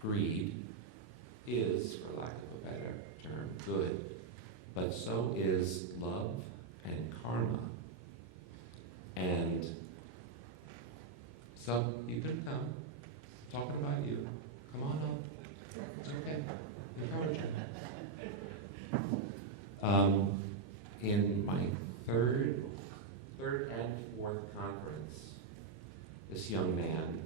greed is, for lack of a better term, good, but so is love and karma. And so you can come, talking about you. Come on up. It's okay. Encourage you. In my third and fourth conference, this young man,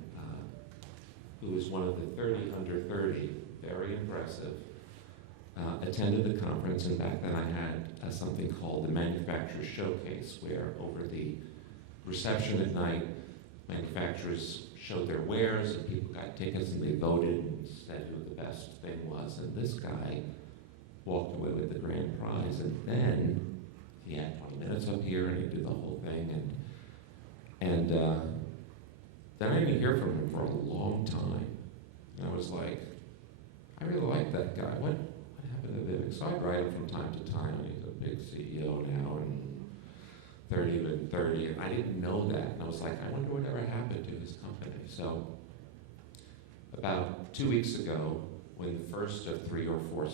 who was one of the 30 under 30, very impressive, attended the conference, and back then I had something called the Manufacturers Showcase, where over the reception at night, manufacturers showed their wares, and people got tickets, and they voted and said who the best thing was. And this guy walked away with the grand prize, and then he had 20 minutes up here, and he did the whole thing, and then I didn't hear from him for a long time. And I was like, I really like that guy. What happened to Vivek? So I write him from time to time, and he's a big CEO now, and 30 and 30, and I didn't know that. And I was like, I wonder whatever happened to his company. So about 2 weeks ago, when the first of 3 or 4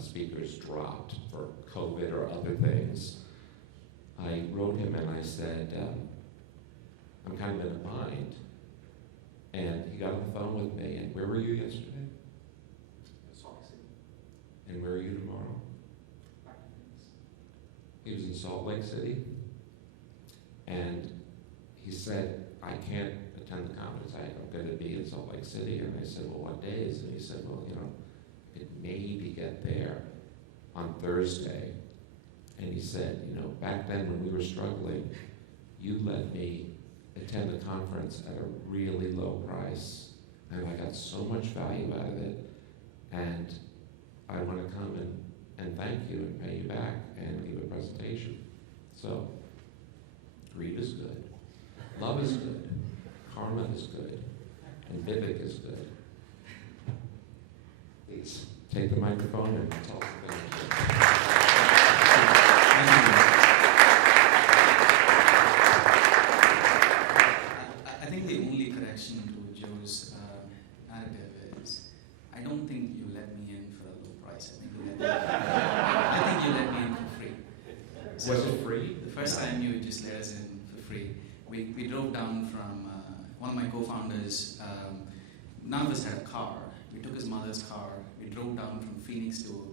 speakers dropped for COVID or other things, I wrote him and I said, I'm kind of in a bind. And he got on the phone with me, and where were you yesterday? Salt Lake City. And where are you tomorrow? He was in Salt Lake City. And he said, I can't attend the conference. I'm going to be in Salt Lake City. And I said, well, what days? And he said, well, I could maybe get there on Thursday. And he said, back then when we were struggling, you let me attend the conference at a really low price. And I got so much value out of it. And I want to come and thank you and pay you back and give a presentation. So, greed is good. Love is good. Karma is good. And Vivek is good. Please take the microphone and tell us about it. I think the only correction to Joe's narrative is, I don't think you let me in for a low price. I think you let me in for free. So was it free? The first time you just let us in for free. We drove down from one of my co-founders. None of us had a car. We took his mother's car. We drove down from Phoenix to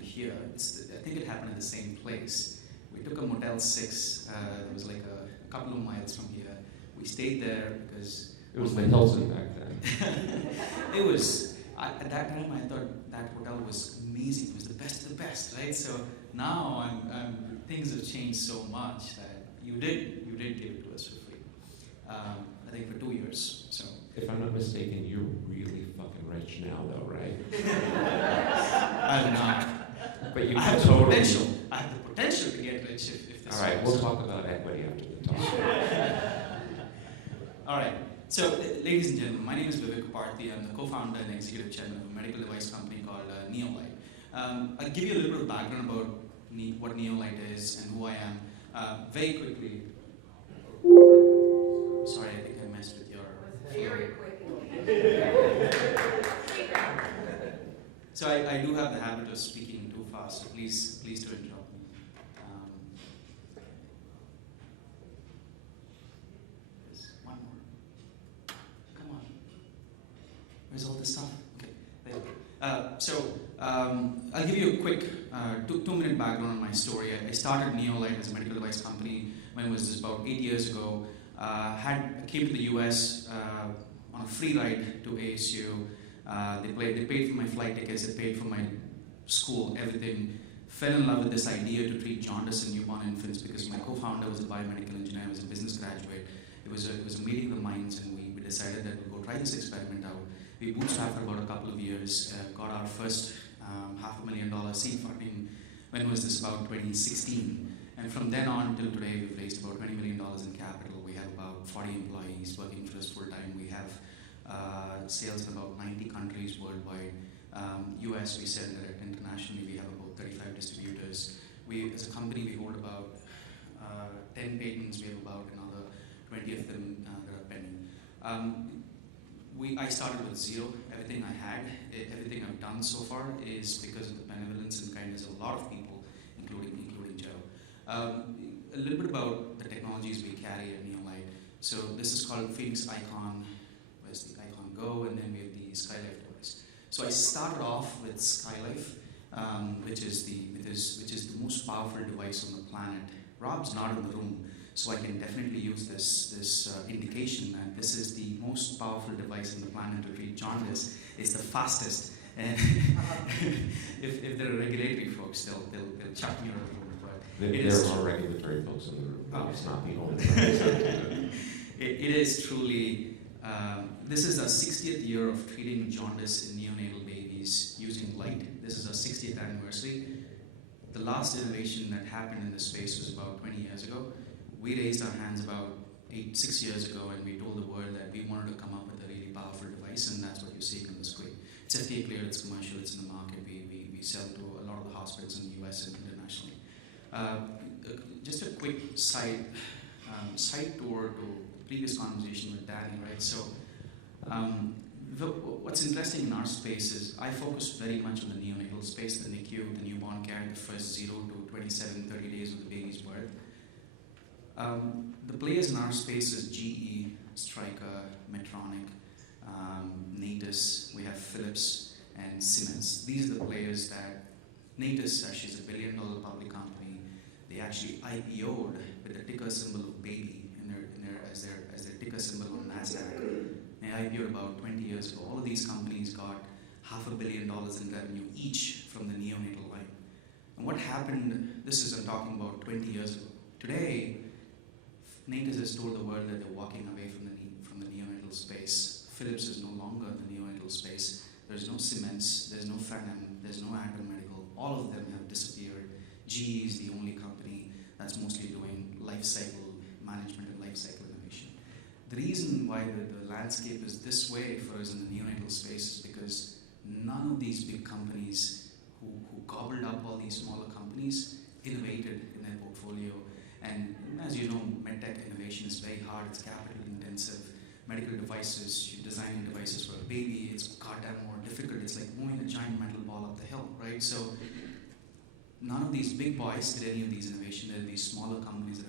here. I think it happened at the same place. We took a Motel 6. It was like a couple of miles from here. We stayed there because it was the Hilton back then. It was. At that time, I thought that hotel was amazing. It was the best of the best, right? So now things have changed so much that you did give it to us for free. I think for 2 years. So if I'm not mistaken, you're really fucking rich now, though, right? I'm not. But you I have totally. the potential. I have the potential to get rich if this. All right, we'll talk about equity after the talk. All right. So, ladies and gentlemen, my name is Vivek Kopparthi. I'm the co-founder and executive chairman of a medical device company called NeoLight. I'll give you a little bit of background about what NeoLight is and who I am. Very quickly. Sorry, I think I messed with your. Very quickly. So I do have the habit of speaking too fast, so please do interrupt me. There's one more. Come on. Where's all this stuff? Okay, there. I'll give you a quick 2-minute background on my story. I started NeoLight as a medical device company when it was just about 8 years ago. Came to the US on a free ride to ASU. They paid for my flight tickets, they paid for my school, everything. Fell in love with this idea to treat jaundice in newborn infants because my co-founder was a biomedical engineer, I was a business graduate. It was a meeting of the minds, and we decided that we'd go try this experiment out. We bootstrapped for about a couple of years, got our first $500,000 seed funding. When was this? About 2016. And from then on till today, we've raised about $20 million in capital. We have about 40 employees working for us full time. We have sales in about 90 countries worldwide. US, we sell direct. Internationally, we have about 35 distributors. We, as a company, we hold about 10 patents. We have about another 20 of them that are pending. I started with zero. Everything I had, everything I've done so far is because of the benevolence and kindness of a lot of people, including Joe. A little bit about the technologies we carry at NeoLight. So this is called Phoenix Icon. Where's the Icon Go? And then we have the Skylife device. So I started off with Skylife, which is the most powerful device on the planet. Rob's not in the room, so I can definitely use this indication that this is the most powerful device on the planet to treat jaundice. It's the fastest. And if there are regulatory folks, they'll chuck me out of the room. But there are regulatory folks in the room. Oh. It's not the only one. It is truly. This is our 60th year of treating jaundice in neonatal babies using light. This is our 60th anniversary. The last innovation that happened in this space was about 20 years ago. We raised our hands about 6 years ago, and we told the world that we wanted to come up with a really powerful device, and that's what you're seeing on the screen. It's FDA cleared, it's commercial, it's in the market. We sell to a lot of the hospitals in the US and internationally. Just a quick side tour to the previous conversation with Danny, right? So, what's interesting in our space is I focus very much on the neonatal space, the NICU, the newborn care, the first 0 to 27, 30 days of the baby's birth. The players in our space is GE, Stryker, Medtronic, Natus, we have Philips, and Siemens. These are the players that Natus actually is a $1 billion public company. They actually IPO'd with the ticker symbol of baby as their ticker symbol on NASDAQ. They IPO'd about 20 years ago. All of these companies got $500 million in revenue each from the neonatal line. And what happened, this is I'm talking about 20 years ago. Today, Natus has told the world that they're walking away from the neonatal space. Philips is no longer in the neonatal space. There's no Siemens, there's no Phanom, there's no Acton Medical. All of them have disappeared. GE is the only company that's mostly doing life cycle management and life cycle innovation. The reason why the landscape is this way for us in the neonatal space is because none of these big companies who gobbled up all these smaller companies innovated in their portfolio. And as you know, medtech innovation is very hard, it's capital intensive. Medical devices, you're designing devices for a baby, it's goddamn more difficult. It's like moving a giant metal ball up the hill, right? So none of these big boys did any of these innovations. There are these smaller companies that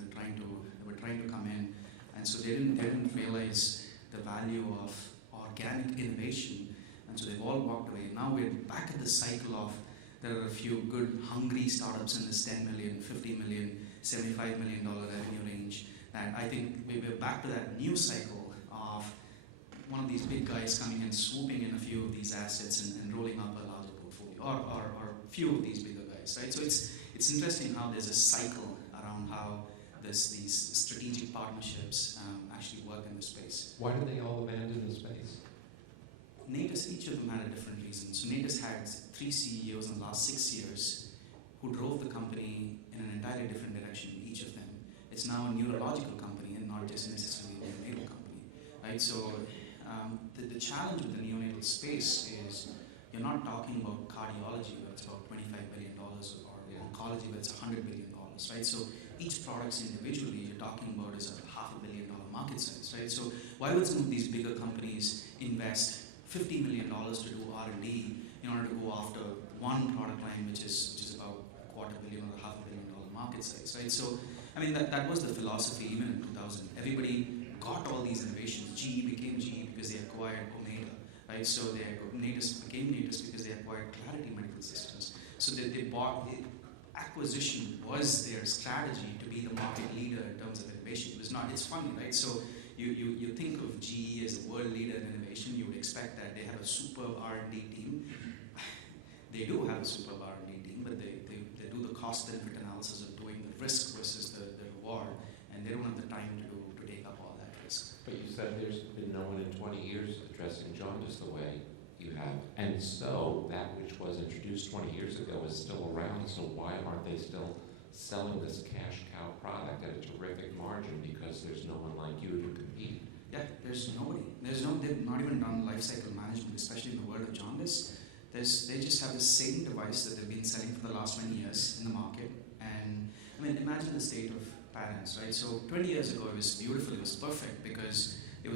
were trying to come in, and so they didn't realize the value of organic innovation, and so they've all walked away. Now we're back at the cycle of there are a few good hungry startups in this 10 million, 50 million, $75 million revenue range. And I think we're back to that new cycle of one of these big guys coming and swooping in a few of these assets and rolling up a larger portfolio, or a few of these bigger guys, right? So it's interesting how there's a cycle around how these strategic partnerships actually work in the space. Why did they all abandon the space? Natus, each of them had a different reason. So Natus had 3 CEOs in the last 6 years who drove the company in an entirely different direction, each of them. It's now a neurological company and not just necessarily a neonatal company, right? So the challenge with the neonatal space is you're not talking about cardiology where it's about $25 billion or oncology where it's $100 billion, right? So each product individually you're talking about is a $500 million market size, right? So why would some of these bigger companies invest $50 million to do R&D in order to go after one product line which is about $250 million or $500 million market size, right? So I mean that was the philosophy even in 2000. Everybody got all these innovations. GE became GE because they acquired Omega, right? So Natus became Natus because they acquired Clarity Medical Systems. So they bought it. Acquisition was their strategy to be the market leader in terms of innovation. It was not. It's funny, right? So you think of GE as a world leader in innovation. You would expect that they have a superb R&D team. They do have a superb R&D team, but they do the cost-benefit analysis of doing the risk versus the reward, and they don't have the time to take up all that risk. But you said there's been no one in 20 years addressing jaundice the way you have. And so that which was introduced 20 years ago is still around, so why aren't they still selling this cash cow product at a terrific margin because there's no one like you to compete? Yeah, there's nobody. They've not even done life cycle management, especially in the world of jaundice. They just have the same device that they've been selling for the last 20 years in the market. And I mean, imagine the state of parents, right? So 20 years ago, it was beautiful, it was perfect because it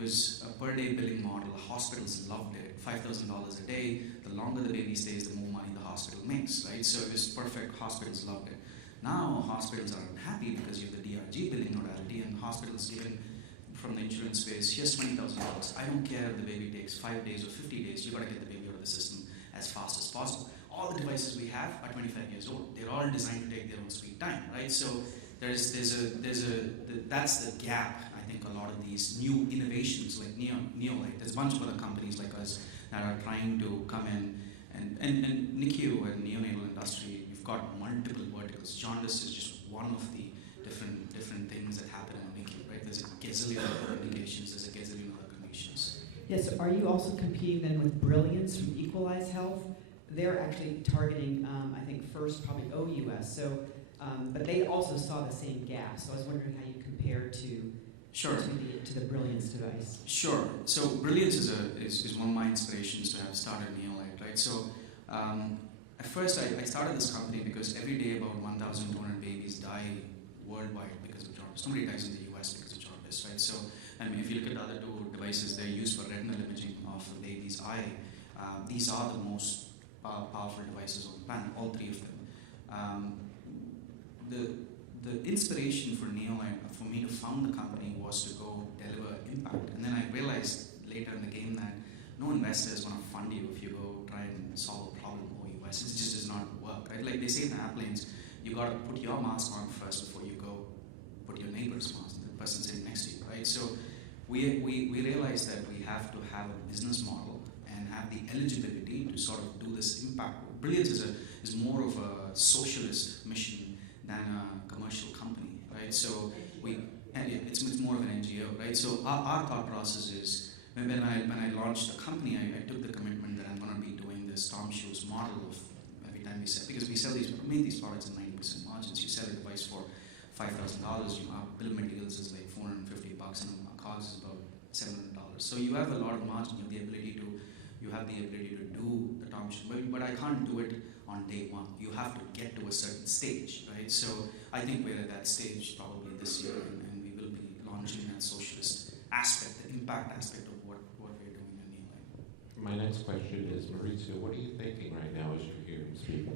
was a per day billing model. Hospitals loved it. $5,000 a day. The longer the baby stays, the more money the hospital makes, right? So it was perfect. Hospitals loved it. Now hospitals are unhappy because you have the DRG billing modality, and hospitals given from the insurance space, here's $20,000. I don't care if the baby takes 5 days or 50 days. You got to get the baby out of the system as fast as possible. All the devices we have are 25 years old. They're all designed to take their own sweet time, right? So that's the gap. I think a lot of these new innovations like NeoLight. There's a bunch of other companies like us that are trying to come in and NICU and neonatal industry. You've got multiple verticals. Jaundice is just one of the different things that happen in NICU, right? There's a gazillion other indications. There's a gazillion other conditions. Yes. So are you also competing then with Brilliance from Equalize Health? They're actually targeting, I think, first probably OUS. So, but they also saw the same gap. So I was wondering how you compare to the Brilliance device. Sure. So Brilliance is one of my inspirations to have started NeoLight, right? So at first I started this company because every day about 1,200 babies die worldwide because of jaundice. Nobody dies in the US because of jaundice, right? So I mean, if you look at the other two devices, they're used for retinal imaging of the baby's eye. These are the most powerful devices on the planet, all three of them. The inspiration for NeoLight, for me to found the company, was to go deliver impact. And then I realized later in the game that no investor is going to fund you if you go try and solve a problem OUS. It just does not work, right? Like they say in the airplanes, you got to put your mask on first before you go put your neighbor's mask, the person sitting next to you, right? So we realized that we have to have a business model and have the eligibility to sort of do this impact. Brilliance is more of a socialist mission than a commercial company, right? So it's more of an NGO, right? So our thought process is when I launched the company, I took the commitment that I'm going to be doing this Tom Shoes model of every time we sell, because we made these products at 90% margins. You sell a device for $5,000, our bill of materials is like $450, and our cost is about $700. So you have a lot of margin. You have the ability to do the Tom Shoes, but I can't do it on day one. You have to get to a certain stage, right? So I think we're at that stage probably this year, and we will be launching that socialist aspect, the impact aspect of what we're doing in NeoLight. My next question is, Maurizio, what are you thinking right now as you hear him speak?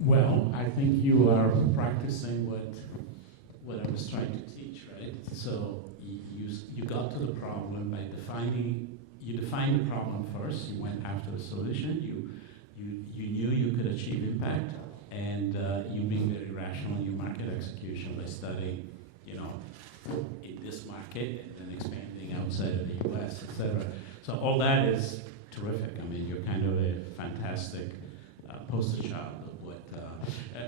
Well, I think you are practicing what I was trying to teach, right? So you got to the problem by you defined the problem first. You went after the solution. You knew you could achieve impact, and you being very rational in your market execution by studying, in this market and then expanding outside of the U.S., etc. So all that is terrific. I mean, you're kind of a fantastic poster child of what.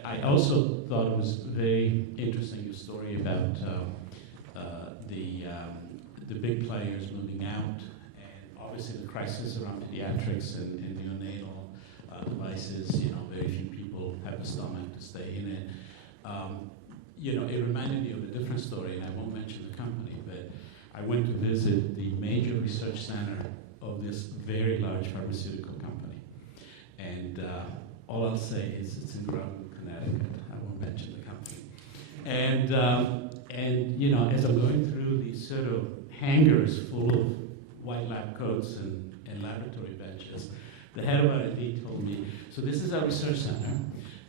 I also thought it was very interesting, your story about the big players moving out, and obviously the crisis around pediatrics and neonatal devices. Very few people have the stomach to stay in it. It reminded me of a different story, and I won't mention the company, but I went to visit the major research center of this very large pharmaceutical company. And all I'll say is it's in Groton, Connecticut. I won't mention the company. And as I'm going through these sort of hangars full of white lab coats and laboratory benches, the head of R&D told me, so this is our research center.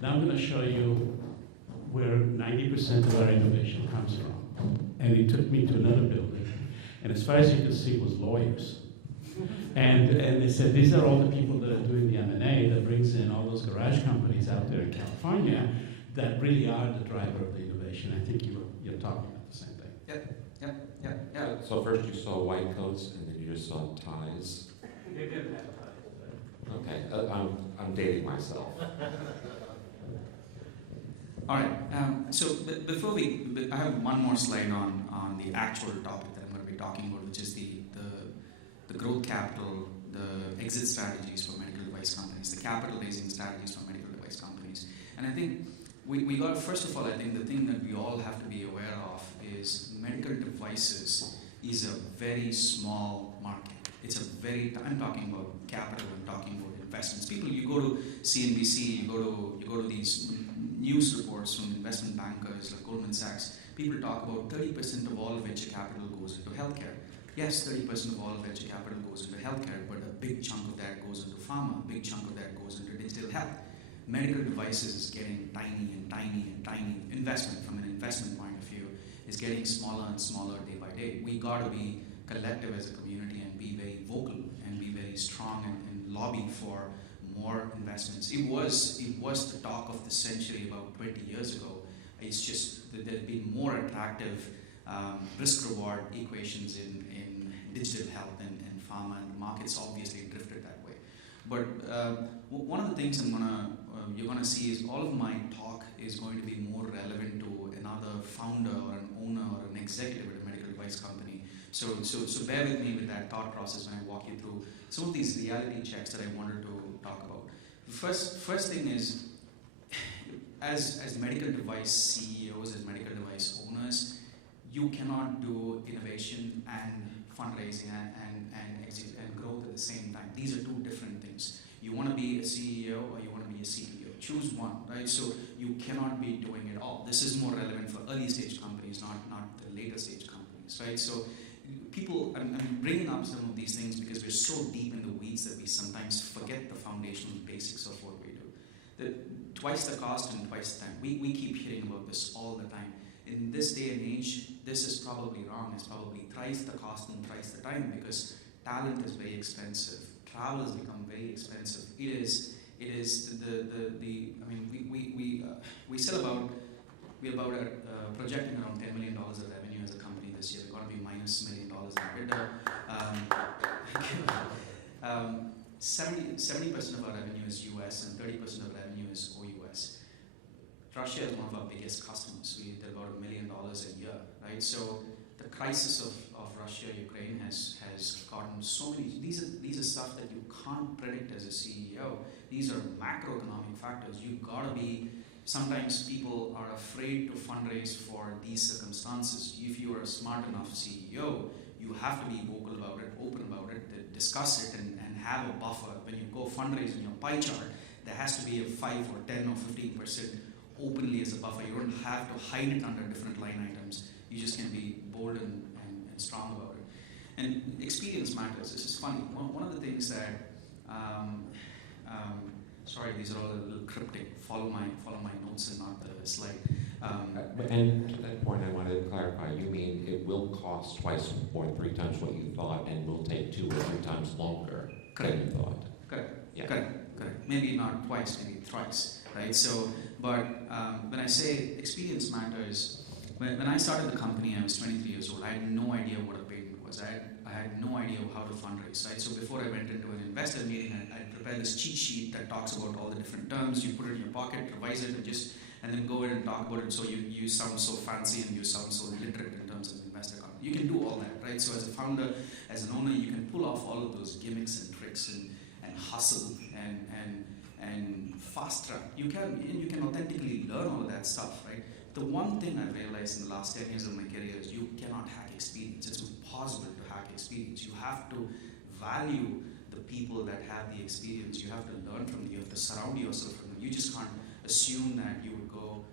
Now I'm going to show you where 90% of our innovation comes from. And he took me to another building, and as far as you could see was lawyers. And they said, these are all the people that are doing the M&A that brings in all those garage companies out there in California that really are the driver of the innovation. I think you're talking about the same thing. Yep. So first you saw white coats, and then you just saw ties. They didn't have ties. Okay, I'm dating myself. All right. So before I have one more slide on the actual topic that I'm going to be talking about, which is the growth capital, the exit strategies for medical device companies, the capital raising strategies for medical device companies. And I think we got, first of all, I think the thing that we all have to be aware of is medical devices is a very small market. I'm talking about capital, I'm talking about investments. You go to CNBC, you go to these news reports from investment bankers like Goldman Sachs, people talk about 30% of all venture capital goes into healthcare. Yes, 30% of all venture capital goes into healthcare, but a big chunk of that goes into pharma, a big chunk of that goes into digital health. Medical devices is getting tiny and tiny and tiny. Investment, from an investment point of view, is getting smaller and smaller day by day. We got to be collective as a community and be very vocal and be very strong and lobby for more investments. It was the talk of the century about 20 years ago. It's just that there have been more attractive risk-reward equations in digital health and pharma, and the market's obviously drifted that way. But one of the things you're gonna see is all of my talk is going to be more relevant to another founder or an owner or an executive at a medical device company. So bear with me with that thought process when I walk you through some of these reality checks that I wanted to talk about. The first thing is, as medical device CEOs, as medical device owners, you cannot do innovation and fundraising and exit and growth at the same time. These are two different things. You want to be a CEO or you want to be a CEO. Choose one, right? So you cannot be doing it all. This is more relevant for early stage companies, not the later stage companies, right? So people, I'm bringing up some of these things because we're so deep in the weeds that we sometimes forget the foundational basics of what we do. Twice the cost and twice the time. We keep hearing about this all the time. In this day and age, this is probably wrong. It's probably thrice the cost and thrice the time because talent is very expensive. Travel has become very expensive. It is I mean, we sell about, we're about projecting around $10 million of revenue as a company this year. We're going to be minus $1 million in EBITDA. 70% of our revenue is US and 30% of revenue is OUS. Russia is one of our biggest customers. We did about $1 million a year, right? So the crisis of Russia, Ukraine has gotten so many. These are stuff that you can't predict as a CEO. These are macroeconomic factors. You've got to be. Sometimes people are afraid to fundraise for these circumstances. If you are a smart enough CEO, you have to be vocal about it, open about it, discuss it, and have a buffer. When you go fundraise in your pie chart, there has to be a 5 or 10 or 15% openly as a buffer. You don't have to hide it under different line items. You just can be bold and strong about it. And experience matters. This is funny. One of the things that, sorry, these are all a little cryptic. Follow my notes and not the slide. And to that point, I wanted to clarify. You mean it will cost twice or 3 times what you thought, and will take 2 or 3 times longer than you thought? Correct. Yeah. Correct. Maybe not twice, maybe thrice, right? So, but when I say experience matters, when I started the company, I was 23 years old. I had no idea what a patent was. I had no idea how to fundraise, right? So before I went into an investor meeting, I prepared this cheat sheet that talks about all the different terms. You put it in your pocket, revise it, and then go ahead and talk about it so you sound so fancy and you sound so literate in terms of investor company. You can do all that, right? So as a founder, as an owner, you can pull off all of those gimmicks and tricks and hustle and fast track. You can authentically learn all of that stuff, right? The one thing I've realized in the last 10 years of my career is you cannot hack experience. It's impossible to hack experience. You have to value the people that have the experience. You have to learn from them. You have to surround yourself from them. You just can't assume that you would go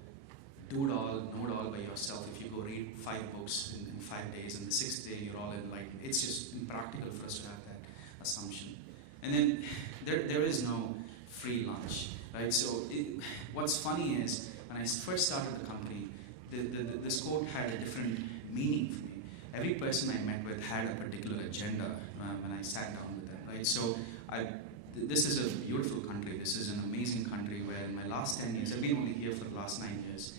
do it all, know it all by yourself. If you go read 5 books in 5 days and the 6th day you're all enlightened, it's just impractical for us to have that assumption. And then there is no free lunch, right? So what's funny is when I first started the company, this quote had a different meaning for me. Every person I met with had a particular agenda when I sat down with them, right? So this is a beautiful country. This is an amazing country where in my last 10 years, I've been only here for the last 9 years.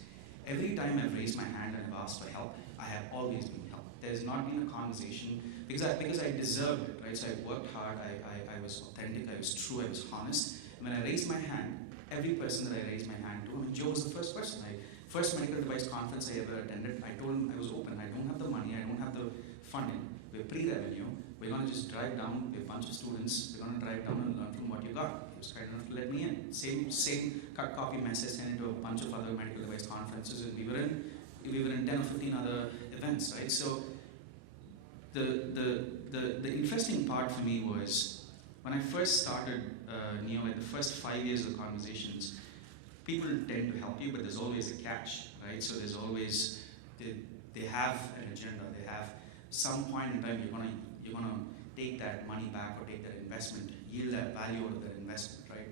Every time I've raised my hand and I've asked for help, I have always been helped. There's not been a conversation because I deserved it, right? So I worked hard, I was authentic, I was true, I was honest. And when I raised my hand, every person that I raised my hand to, Joe was the first person. First medical device conference I ever attended, I told him I was open. I don't have the money, I don't have the funding. We're pre-revenue. We're going to just drive down, we're a bunch of students, we're going to drive down and learn from what you got. He was kind enough to let me in. Same cut copy message sent into a bunch of other medical device conferences, and we were in 10 or 15 other events, right? So the interesting part for me was when I first started NeoLight, the first 5 years of the conversations, people tend to help you, but there's always a catch, right? So there's always, they have an agenda. They have some point in time you're gonna take that money back or take that investment, yield that value out of that investment, right?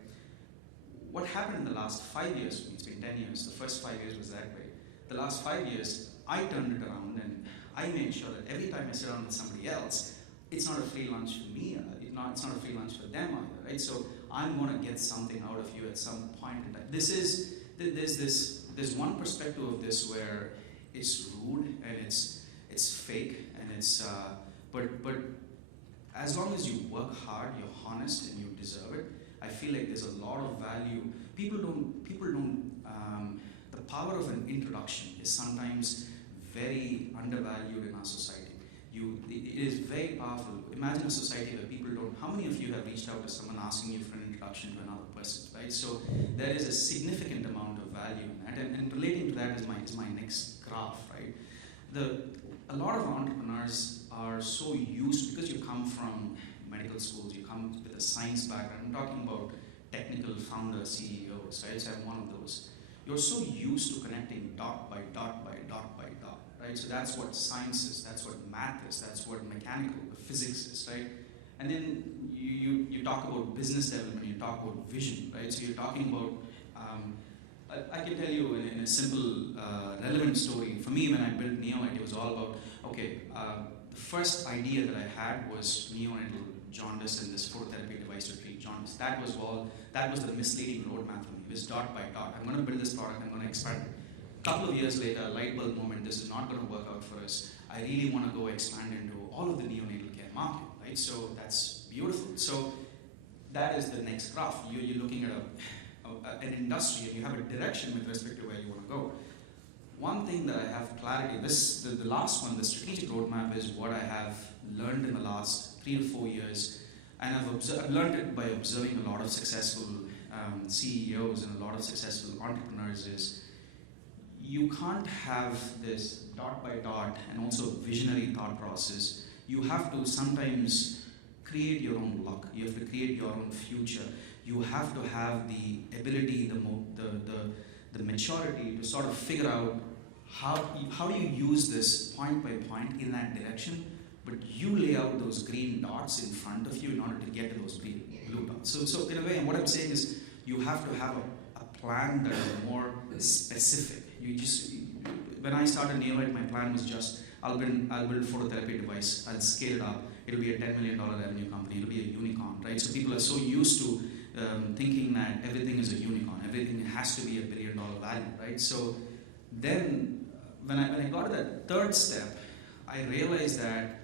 What happened in the last 5 years, it's been 10 years, the first 5 years was that way. The last 5 years, I turned it around and I made sure that every time I sit down with somebody else, it's not a free lunch for me, it's not a free lunch for them either, right? So I'm going to get something out of you at some point in time. There's one perspective of this where it's rude and it's fake and it's, but as long as you work hard, you're honest and you deserve it, I feel like there's a lot of value. People don't, the power of an introduction is sometimes very undervalued in our society. It is very powerful. Imagine a society where people don't, how many of you have reached out to someone asking you for an introduction to another person, right? So there is a significant amount of value in that, and relating to that is my next graph, right? A lot of entrepreneurs are so used, because you come from medical schools, you come with a science background, I'm talking about technical founder CEOs, right? So I'm one of those. You're so used to connecting dot by dot by dot by dot, right? So that's what science is, that's what math is, that's what mechanical physics is, right? And then you talk about business development, you talk about vision, right? So you're talking about, I can tell you in a simple, relevant story. For me, when I built NeoLight, it was all about, okay, the first idea that I had was neonatal jaundice and this phototherapy device to treat jaundice. That was the misleading roadmap for me. It was dot by dot. I'm going to build this product, I'm going to expand it. A couple of years later, light bulb moment, this is not going to work out for us. I really want to go expand into all of the neonatal care market, right? So that's beautiful. So that is the next graph. You're looking at an industry and you have a direction with respect to where you want to go. One thing that I have clarity, the last one, the strategic roadmap, is what I have learned in the last 3 to 4 years. And I've learned it by observing a lot of successful CEOs and a lot of successful entrepreneurs is, you can't have this dot by dot and also visionary thought process. You have to sometimes create your own luck. You have to create your own future. You have to have the ability, the maturity to sort of figure out how do you use this point by point in that direction, but you lay out those green dots in front of you in order to get to those blue dots. So in a way, and what I'm saying is, you have to have a plan that is more specific. When I started NeoLight, my plan was just, I'll build a phototherapy device, I'll scale it up, it'll be a $10 million revenue company, it'll be a unicorn, right? So people are so used to thinking that everything is a unicorn, everything has to be $1 billion value, right? So then, when I got to that third step, I realized that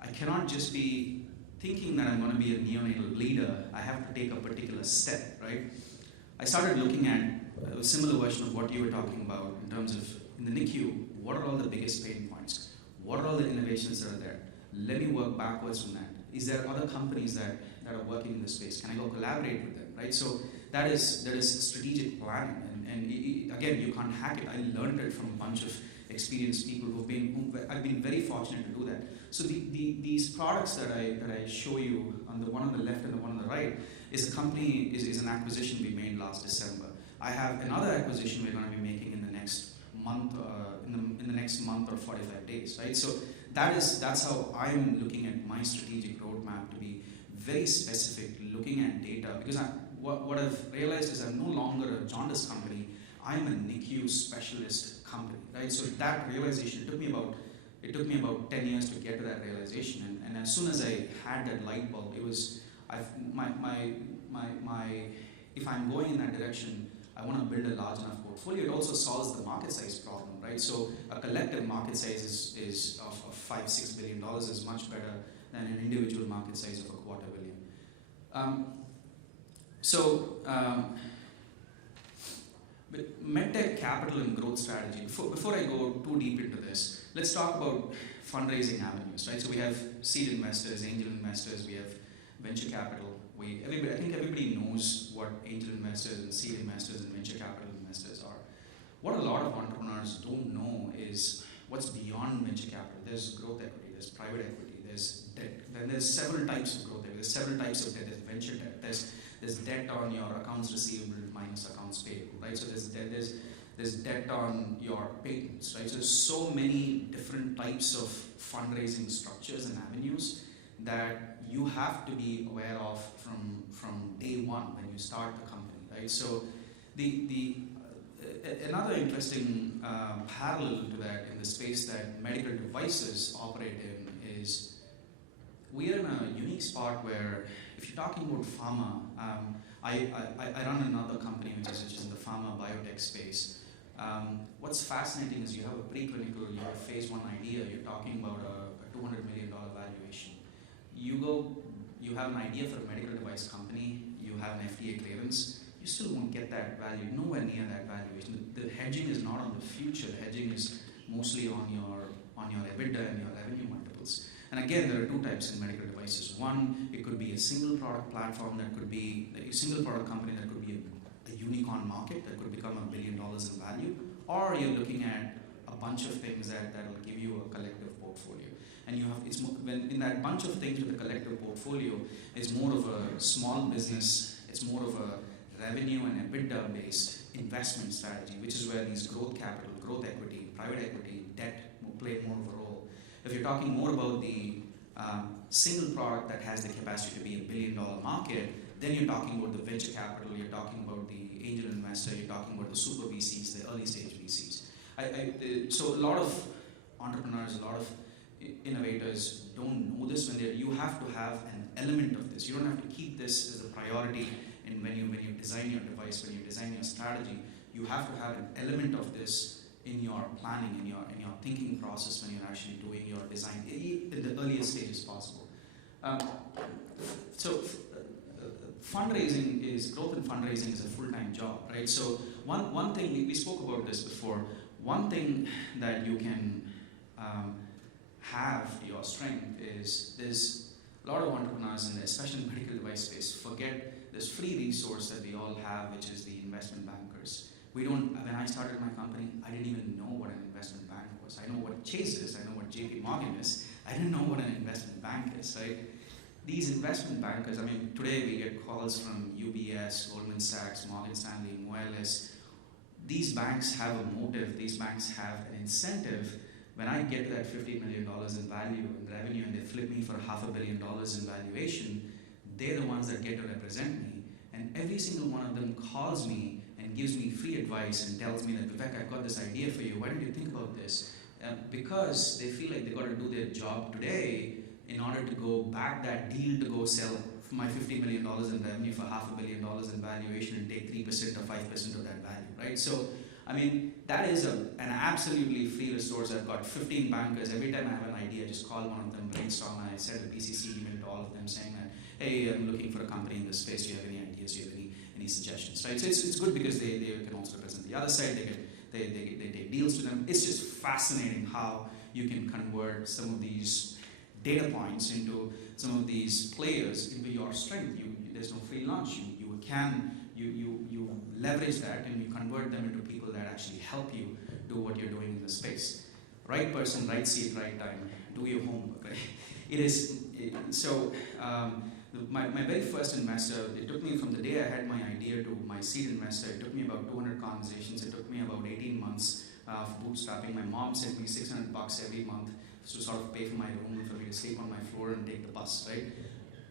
I cannot just be thinking that I'm going to be a neonatal leader. I have to take a particular step, right? I started looking at a similar version of what you were talking about in terms of, in the NICU, what are all the biggest pain points? What are all the innovations that are there? Let me work backwards from that. Is there other companies that are working in this space? Can I go collaborate with them, right? So that is strategic planning. And again, you can't hack it. I learned it from a bunch of experienced people I've been very fortunate to do that. So these products that I show you, on the one on the left and the one on the right, is an acquisition we made last December. I have another acquisition we're going to be making in the next month, in the next month or 45 days, right? So that's how I'm looking at my strategic roadmap, to be very specific, looking at data, because what I've realized is I'm no longer a jaundice company. I'm a NICU specialist company, right? So that realization, it took me about 10 years to get to that realization. And as soon as I had that light bulb, it was, if I'm going in that direction, I want to build a large enough portfolio. It also solves the market size problem, right? So a collective market size is of $5-6 billion is much better than an individual market size of $250 million. With MedTech capital and growth strategy, before I go too deep into this, let's talk about fundraising avenues, right? So we have seed investors, angel investors, we have venture capital. I think everybody knows what angel investors and seed investors and venture capital investors are. What a lot of entrepreneurs don't know is what's beyond venture capital. There's growth equity, there's private equity, there's debt. Then there's several types of growth equity. There's several types of debt. There's venture debt. There's debt on your accounts receivable minus accounts payable, right? So there's debt on your patents, right? So there's so many different types of fundraising structures and avenues that you have to be aware of from day one when you start the company, right? So another interesting parallel to that in the space that medical devices operate in is we are in a unique spot where if you're talking about pharma, I run another company which is in the pharma biotech space. What's fascinating is you have a preclinical, you have a phase 1 idea, you're talking about a $200 million valuation. You have an idea for a medical device company, you have an FDA clearance, you still won't get that value, nowhere near that valuation. The hedging is not on the future, the hedging is mostly on your EBITDA and your revenue multiples. And again, there are two types in medical devices. One, it could be a single product platform that could be a single product company that could be a unicorn market that could become $1 billion in value, or you're looking at a bunch of things that will give you a collective portfolio. And when in that bunch of things with a collective portfolio, it's more of a small business, it's more of a revenue and EBITDA based investment strategy, which is where these growth capital, growth equity, private equity, debt will play more of a role. If you're talking more about the single product that has the capacity to be $1 billion market, then you're talking about the venture capital, you're talking about the angel investor, you're talking about the super VCs, the early stage VCs. So a lot of entrepreneurs, a lot of innovators don't know this. You have to have an element of this. You don't have to keep this as a priority. And when you design your device, when you design your strategy, you have to have an element of this in your planning, in your thinking process when you're actually doing your design in the earliest stages possible. Fundraising is growth, and fundraising is a full-time job, right? So one thing we spoke about this before. One thing that you can have your strength is there's a lot of entrepreneurs, and especially in the medical device space, forget this free resource that we all have, which is the investment bankers. When I started my company, I didn't even know what an investment bank was. I know what Chase is, I know what JP Morgan is. I didn't know what an investment bank is, right? These investment bankers, today we get calls from UBS, Goldman Sachs, Morgan Stanley, Moelis. These banks have a motive, these banks have an incentive. When I get to that $50 million in value and revenue and they flip me for $500 million in valuation, they're the ones that get to represent me. And every single one of them calls me and gives me free advice and tells me that, Vivek, I've got this idea for you. Why don't you think about this? Because they feel like they've got to do their job today in order to go back that deal to go sell my $50 million in revenue for $500 million in valuation and take 3% or 5% of that value, right? So, that is an absolutely free resource. I've got 15 bankers. Every time I have an idea, I just call one of them, brainstorm, and I send a PCC email to all of them saying that, hey, I'm looking for a company in this space. Do you have any ideas? Do you have any suggestions? Right? So it's good because they can also represent the other side. They take deals to them. It's just fascinating how you can convert some of these data points into some of these players into your strength. There's no free lunch. You leverage that and you convert them into people that actually help you do what you're doing in the space. Right person, right seat, right time. Do your homework. Right? My very first investor, it took me from the day I had my idea to my seed investor, it took me about 200 conversations. It took me about 18 months of bootstrapping. My mom sent me $600 every month to sort of pay for my room, for me to sleep on my floor and take the bus, right?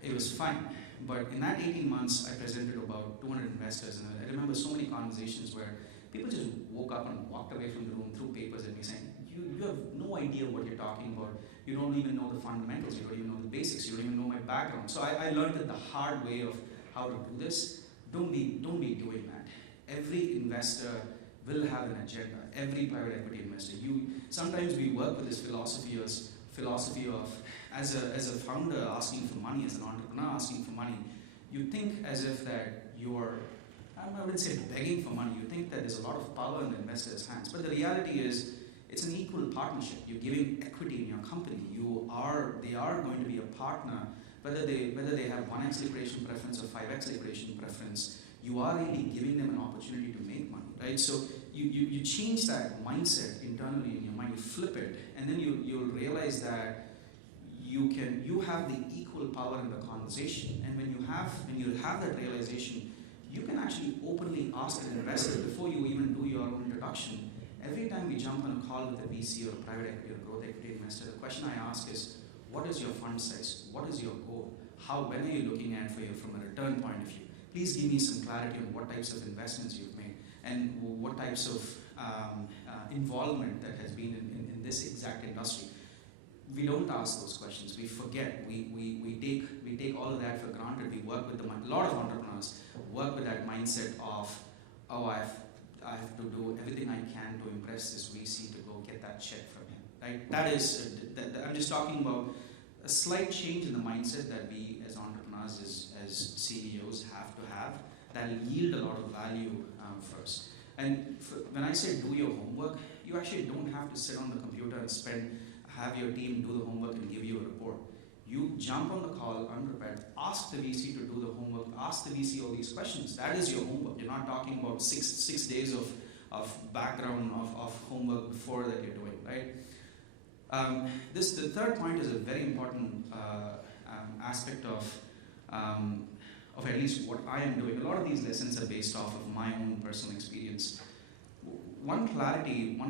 It was fine. But in that 18 months, I presented to about 200 investors. And I remember so many conversations where people just woke up and walked away from the room, threw papers at me saying, you have no idea what you're talking about. You don't even know the fundamentals. You don't even know the basics. You don't even know my background. So I learned it the hard way of how to do this. Don't be doing that. Every investor will have an agenda. Every private equity investor. Sometimes we work with this philosophy of as a founder asking for money, as an entrepreneur asking for money. You think as if that you're, I wouldn't say begging for money. You think that there's a lot of power in the investor's hands. But the reality is, it's an equal partnership. You're giving equity in your company. They are going to be a partner, whether they have 1x liquidation preference or 5x liquidation preference. You are really giving them an opportunity to make money, right? So you change that mindset internally in your mind. You flip it, and then you'll realize that you have the equal power in the conversation. And when you have that realization, you can actually openly ask an investor before you even do your own introduction. Every time we jump on a call with a VC or a private equity or growth equity investor, the question I ask is, what is your fund size? What is your goal? When are you looking at from a return point of view? Please give me some clarity on what types of investments you've made and what types of involvement that has been in this exact industry. We don't ask those questions. We forget. We take all of that for granted. We work with a lot of entrepreneurs work with that mindset of, oh, I have to do everything I can to impress this VC to go get that check from him. Right? That is. I'm just talking about a slight change in the mindset that we as entrepreneurs, as CEOs, have to have. That will yield a lot of value first. And when I say do your homework, you actually don't have to sit on the computer and have your team do the homework and give you a report. You jump on the call unprepared, ask the VC to do the homework, ask the VC all these questions. That is your homework. You're not talking about six days of background of homework before that you're doing, right? The third point is a very important aspect of at least what I am doing. A lot of these lessons are based off of my own personal experience. One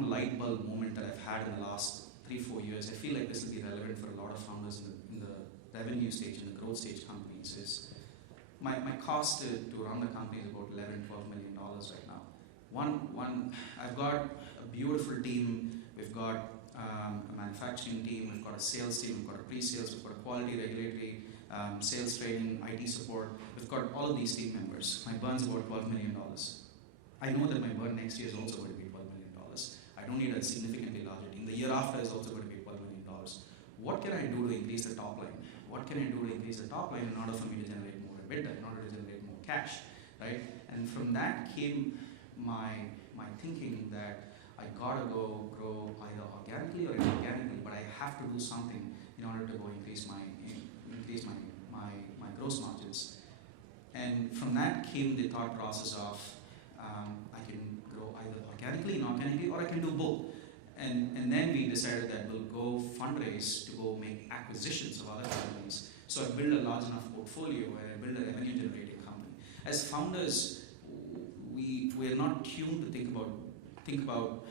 light bulb moment that I've had in the last 3-4 years, I feel like this will be relevant for a lot of founders in the revenue stage, in the growth stage companies, is my cost to run the company is about $11-12 million right now. I've got a beautiful team. We've got a manufacturing team. We've got a sales team. We've got a pre-sales. We've got a quality, regulatory, sales training, IT support. We've got all of these team members. My burn's about $12 million. I know that my burn next year is also going to be $12 million. I don't need a significantly larger team. The year after is also going to be $12 million. What can I do to increase the top line? What can I do to increase the top line in order for me to generate more EBITDA, in order to generate more cash, right? And from that came my thinking that I gotta go grow either organically or inorganically, but I have to do something in order to go increase my gross margins. And from that came the thought process of I can grow either organically, inorganically, or I can do both. And then we decided that we'll go fundraise to go make acquisitions of other companies. So I built a large enough portfolio where I built a revenue generating company. As founders, we're not tuned to think about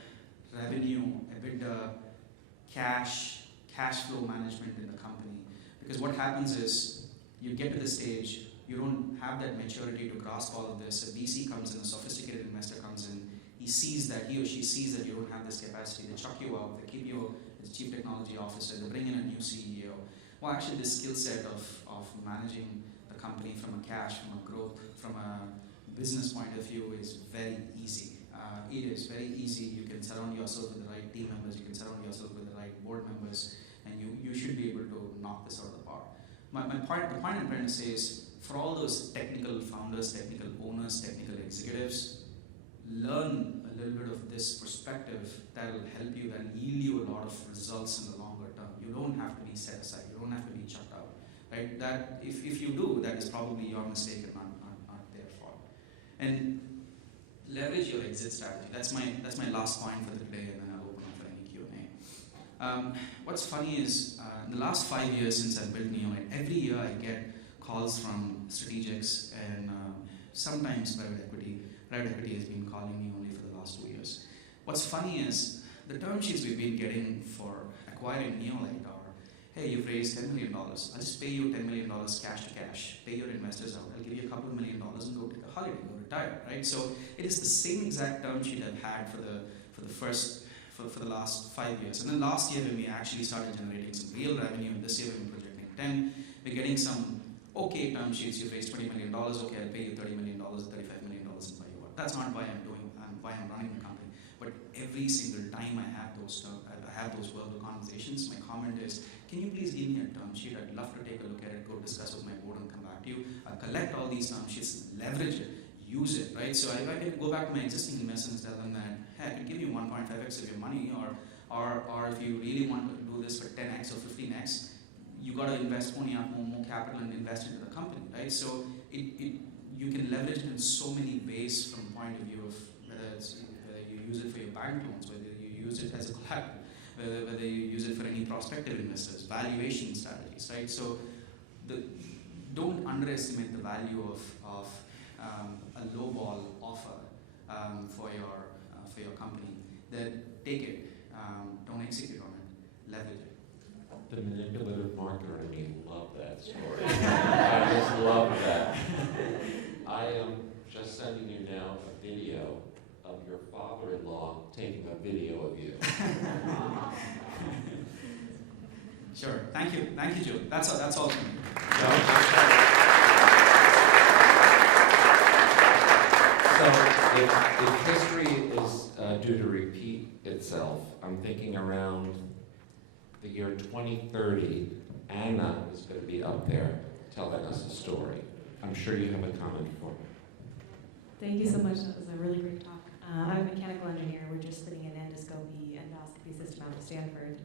revenue, EBITDA, cash flow management in the company. Because what happens is you get to the stage, you don't have that maturity to grasp all of this. A VC comes in, a sophisticated investor comes in, he or she sees that you don't have this capacity, they chuck you out, they keep you as chief technology officer, they bring in a new CEO. Well, actually this skill set of managing the company from a cash, from a growth, from a business point of view is very easy. It is very easy. You can surround yourself with the right team members, you can surround yourself with the right board members, and you should be able to knock this out of the park. The point I'm trying to say is, for all those technical founders, technical owners, technical executives, learn a little bit of this perspective that will help you, that will yield you a lot of results in the longer term. You don't have to be set aside, you don't have to be chucked out. Right? That if you do, that is probably your mistake and not their fault. And leverage your exit strategy. That's my last point for the day, and then I'll open up for any Q&A. What's funny is, in the last 5 years since I've built NeoLight, every year I get calls from strategics and sometimes private equity. Private equity has been calling me only for the last 2 years. What's funny is, the term sheets we've been getting for acquiring NeoLight are, hey, you've raised $10 million. I'll just pay you $10 million cash to cash. Pay your investors out. I'll give you a couple of $1 million and go take a holiday, go retire, right? So it is the same exact term sheet I've had for the last 5 years. And then last year when we actually started generating some real revenue, and this year we've been projecting 10, we're getting some okay term sheets. You've raised $20 million. Okay, I'll pay you $30 million, $35 million and buy you out. That's not why I'm running the company. But every single time I have those verbal conversations, my comment is, can you please give me a term sheet? I'd love to take a look at it, go discuss with my board and come back to you. I'll collect all these term sheets, leverage it, use it, right? So if I can go back to my existing investors and tell them that, hey, I can give you 1.5x of your money, or if you really want to do this for 10x or 15x, you got to invest more capital and invest into the company, right? So you can leverage it in so many ways from the point of view of whether you use it for your bank loans, whether you use it as a collateral, whether you use it for any prospective investors, valuation strategies, right? So don't underestimate the value of a low ball offer for your company. That take it, don't execute on it, leverage it. The manipulative marketer in me love that story. I just love that. I am just sending you now a video of your father-in-law taking a video of you. Sure. Thank you, Joe. That's all from me. So if history is due to repeat itself, I'm thinking around the year 2030, Anna is going to be up there telling us a story. I'm sure you have a comment for her. Thank you so much. That was a really great talk. I'm a mechanical engineer. We're just putting an endoscopy system out of Stanford.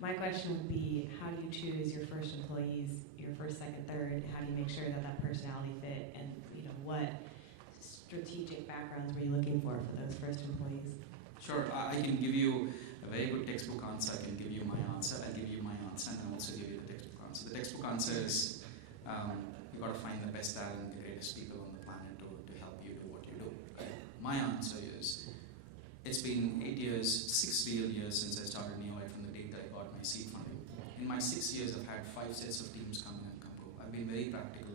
My question would be, how do you choose your first employees, your first, second, third? How do you make sure that personality fit? And what strategic backgrounds were you looking for those first employees? Sure. I can give you a very good textbook answer. I can give you my answer. I'll give you my answer, and I'll also give you the textbook answer. The textbook answer is you've got to find the best talent, the greatest people on the planet to help you do what you do. My answer is, it's been 8 years, 6 real years since I started NeoLight from the date that I got my seed funding. In my 6 years, I've had 5 sets of teams come in and come go. I've been very practical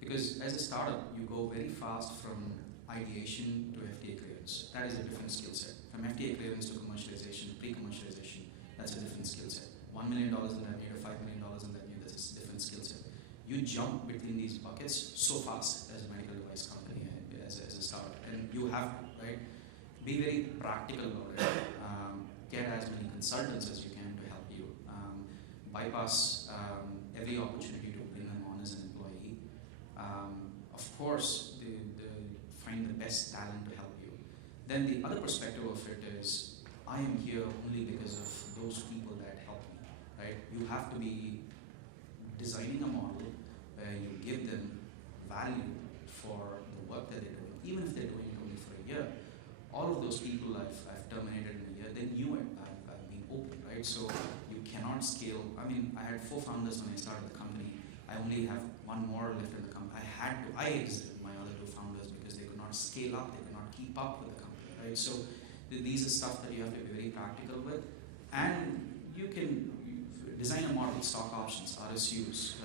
because as a startup, you go very fast from ideation to FDA clearance. That is a different skill set. From FDA clearance to commercialization, pre-commercialization, that's a different skill set. $1 million in revenue to $5 million in revenue, that's a different skill set. You jump between these buckets so fast as a medical device company, as a startup. And you have to, right? Be very practical about it. Get as many consultants as you can to help you. Bypass every opportunity to bring them on as an employee. Of course, find the best talent to help you. Then the other perspective of it is, I am here only because of those people that help me, right? You have to be designing a model where you give them value for the work that they're doing, even if they're doing it only for a year. All of those people I've terminated in a year, they knew it. I've been open, right? So you cannot scale. I mean, I had 4 founders when I started the company. I only have 1 more left in the company. I exited my other 2 founders because they could not scale up, they could not keep up with the company, right? So these are stuff that you have to be very practical with. And you can design a model with stock options, RSUs,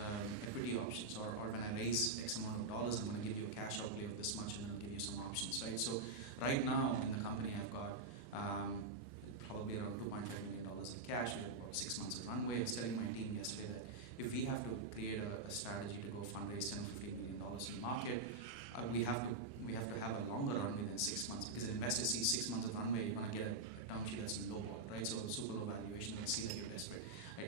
equity options, or when I raise X amount of dollars, I'm going to give you a cash outlay of this much and then I'll give you some options, right? So right now in the company, I've got probably around $2.5 million in cash. We have about 6 months of runway. I was telling my team yesterday that if we have to create a strategy to go fundraise $10 or $15 million in the market, we have to have a longer runway than 6 months, because an investor sees 6 months of runway, you're going to get a term sheet that's low ball, right? So super low valuation, they see that you're desperate.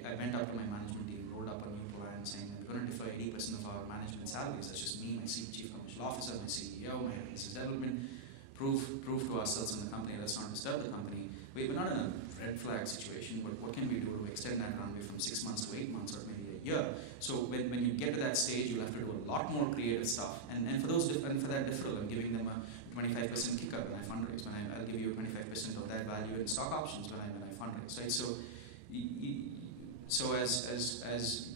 I went up to my management team, rolled up a new plan saying that we're going to defer 80% of our management salaries. That's just me, my chief commercial officer, my CEO, my business development. Prove to ourselves in the company, let's not disturb the company. We're not in a red flag situation, but what can we do to extend that runway from 6 months to 8 months or maybe a year? So when you get to that stage, you'll have to do a lot more creative stuff. And for that deferral, I'm giving them a 25% kicker when I fundraise. I'll give you 25% of that value in stock options when I fundraise, right? So as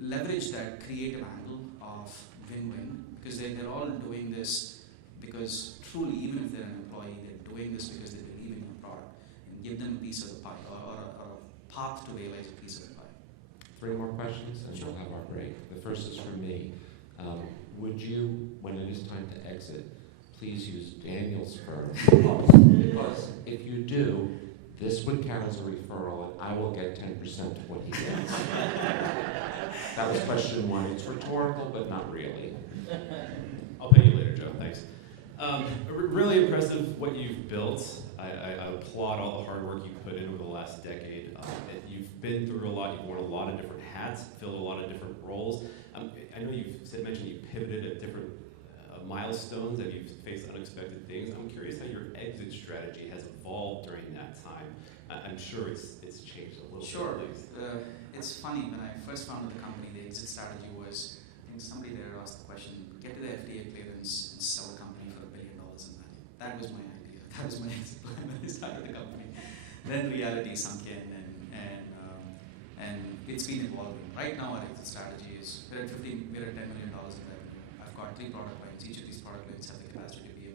leverage that creative angle of win-win, because they're all doing this because truly, even if they're an employee, they're doing this because they believe in your product, and give them a piece of the pie or a path to realize a piece of the pie. 3 more questions and we'll have our break. The first is from me. Would you, when it is time to exit, please use Daniel's firm? Because if you do, this would count as a referral, and I will get 10% of what he gets. That was question 1. It's rhetorical, but not really. I'll pay you later, Joe. Thanks. Really impressive what you've built. I applaud all the hard work you've put in over the last decade. You've been through a lot. You've worn a lot of different hats, filled a lot of different roles. I know you've mentioned you pivoted at different milestones and you've faced unexpected things. I'm curious how your exit strategy has evolved during that time. I'm sure it's changed a little Sure. bit. Sure. It's funny, when I first founded the company, the exit strategy was, I think somebody there asked the question, get to the FDA clearance and sell the company for $1 billion in value. That was my idea. That was my exit plan when I started the company. then reality sunk in, and it's been evolving. Right now, our exit strategy is we're at $10 million in revenue. I've got 3 product lines. Each of these product lines have the capacity to be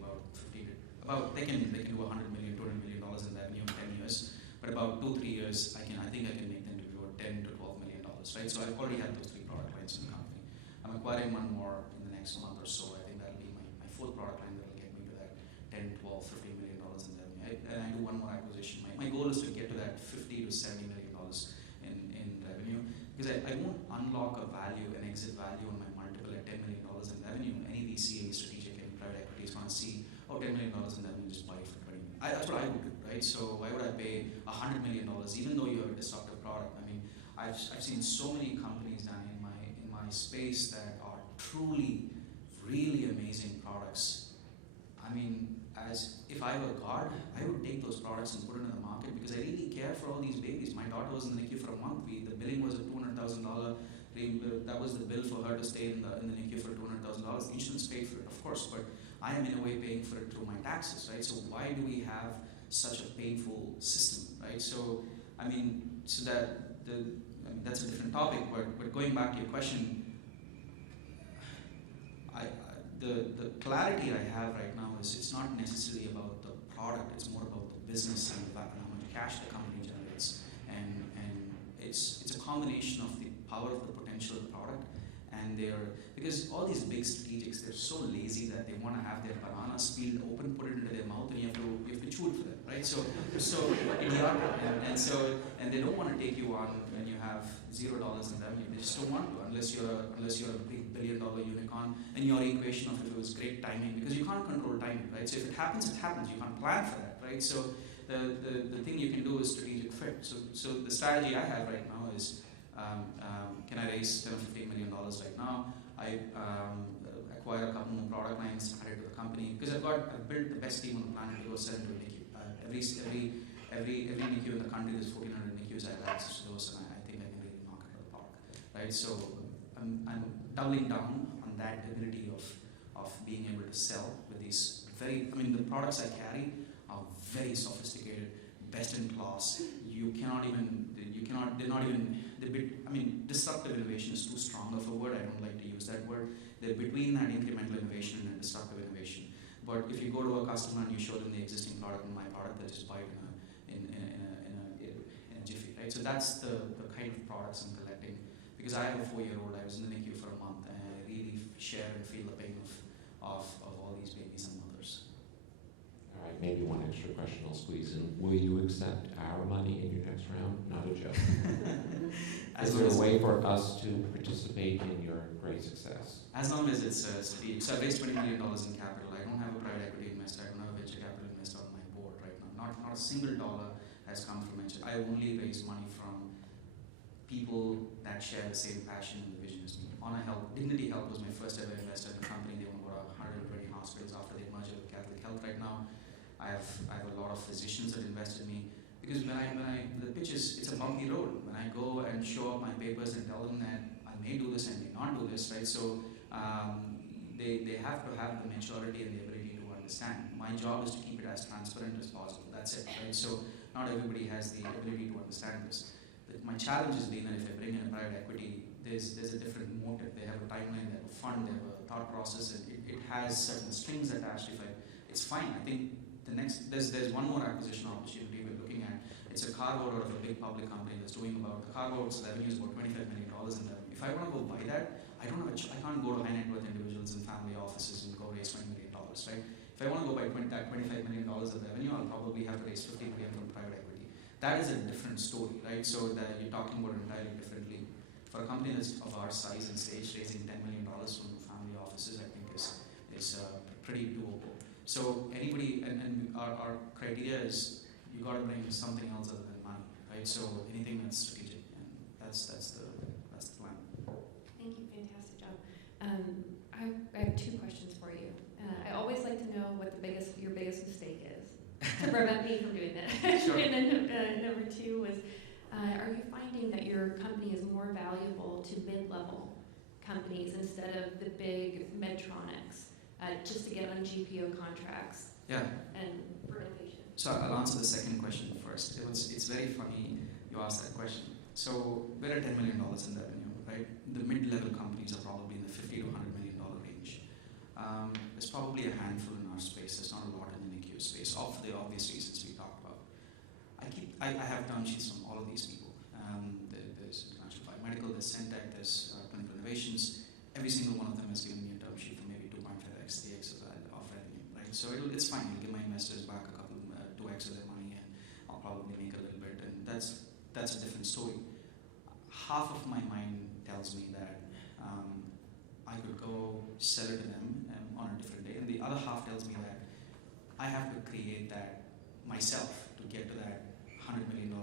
they can do $100 million, $200 million in revenue in 10 years. But about 2-3 years, I think I can make them to do $10 to $12 million, right? So I already have those 3 product lines in the company. I'm acquiring one more in the next month or so. I think that'll be my 4th product line that will get me to that 10, 12, $15 million in revenue. And I do one more acquisition. My goal is to get to that $50 to $70 million in revenue, because I won't unlock a value, an exit value on my multiple at $10 million in revenue. Any VC, strategic, and private equity is going to see, $10 million in revenue, just buy it for $20 million. That's what I would do, right? So why would I pay $100 million even though you have a disruptive product? I mean, I've seen so many companies down in my space that are truly, really amazing products. I mean, as if I were God, I would take those products and put it in the market, because I really care for all these babies. My daughter was in the NICU for a month. The billing was a $200,000. That was the bill for her to stay in the NICU for $200,000. The insurance paid for it, of course, but I am in a way paying for it through my taxes, right? So why do we have such a painful system, right? So I mean, that's a different topic. But going back to your question, the clarity I have right now is it's not necessarily about the product. It's more about the business and how much cash the company generates, and it's a combination of the power of the potential of the product. And because all these big strategics, they're so lazy that they want to have their bananas peeled open, put it into their mouth, and you have to chew it for them, right? So and they don't want to take you on when you have $0 in revenue. They just don't want to, unless you're a big billion-dollar unicorn. And your equation of if it was great timing, because you can't control timing, right? So if it happens, it happens. You can't plan for that, right? So the thing you can do is strategic fit. So the strategy I have right now is, can I raise $10 or $15 million right now? I acquire a couple more product lines, add it to the company, because I've built the best team on the planet to go sell into a NICU. Every NICU in the country, there's 1,400 NICUs. I have access to those, and I think I can really knock it out of the park, right? So I'm doubling down on that ability of being able to sell with these the products I carry are very sophisticated, best in class. Disruptive innovation is too strong of a word. I don't like to use that word. They're between that incremental innovation and disruptive innovation. But if you go to a customer and you show them the existing product and my product, they just buy it in a jiffy, right? So that's the kind of products I'm collecting. Because I have a 4-year-old, I was in the NICU for a month, and I really share and feel the pain of all these babies and mothers. All right, maybe one extra question I'll squeeze in. Will you accept our money in your next round? Not a joke. Is there a way for us to participate in your great success? As long as it's strategic. So I raised $20 million in capital. I don't have a private equity investor. I don't have a venture capital investor on my board right now. Not a single dollar has come from venture. I only raise money from people that share the same passion and the vision as me. Honor Health, Dignity Health was my first ever investor in the company. They own about 120 hospitals after they merged with Catholic Health right now. I have a lot of physicians that invest in me. Because the pitch is, it's a bumpy road. When I go and show up my papers and tell them that I may do this and may not do this, right? So they have to have the maturity and the ability to understand. My job is to keep it as transparent as possible. That's it, right? So not everybody has the ability to understand this. But my challenge has been that if I bring in a private equity, there's a different motive. They have a timeline, they have a fund, they have a thought process, and it has certain strings attached. It's fine. I think there's one more acquisition opportunity we're looking at. It's a carve-out out of a big public company that's doing about, the carve-out's revenue is about $25 million in revenue. If I want to go buy that, I can't go to high net worth individuals and family offices and go raise $20 million, right? If I want to go buy that $25 million of revenue, I'll probably have to raise $50 million from private equity. That is a different story, right? So that you're talking about it entirely differently. For a company that's of our size and stage, raising $10 million from family offices, I think is pretty doable. So anybody, and our criteria is you got to bring something else other than money, right? So anything that's strategic, and that's the plan. Thank you, fantastic job. I have 2 questions for you. I always like to know what your biggest mistake is to prevent me from doing that. Sure. And then number 2 was, are you finding that your company is more valuable to mid-level companies instead of the big Medtronics? Just to get on GPO contracts Yeah. and for innovation. So I'll answer the second question first. It's very funny you asked that question. So we're at $10 million in revenue, right? The mid-level companies are probably in the $50 to $100 million range. There's probably a handful in our space. There's not a lot in the NICU space, for the obvious reasons we talked about. I have term sheets from all of these people. There's International Biomedical, there's Centec, there's Clinical Innovations. Every single one of them has given me a term sheet for maybe 2.5x the X of revenue, right? So it's fine. I'll give my investors back a couple, 2x of their money, and I'll probably make a little bit, and that's a different story. Half of my mind tells me that I could go sell it to them on a different day, and the other half tells me that I have to create that myself to get to that $100 million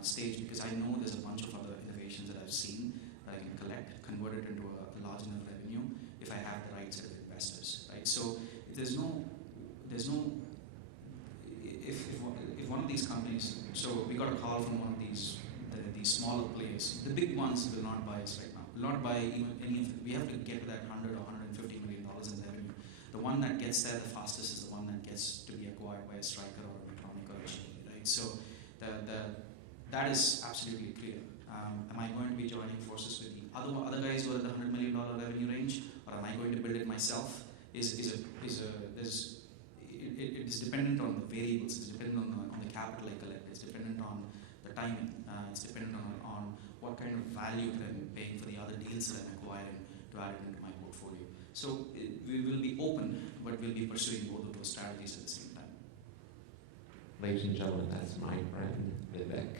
stage, because I know there's a bunch of other innovations that I've seen that I can collect, convert it into a large enough revenue if I have the right set of investors, right? So if one of these companies, so we got a call from one of these smaller players. The big ones will not buy us right now. Will not buy even any of it. We have to get to that $100 or $150 million in revenue. The one that gets there the fastest is the one that gets to be acquired by a Stryker or a Medtronic or a GE, right? So that is absolutely clear. Am I going to be joining forces with the other guys who are in the $100 million revenue range, or am I going to build it myself? It is dependent on the variables. It's dependent on the capital I collect. It's dependent on the timing. It's dependent on what kind of value that I'm paying for the other deals that I'm acquiring to add it into my portfolio. So we will be open, but we'll be pursuing both of those strategies at the same time. Ladies and gentlemen, that's my friend Vivek.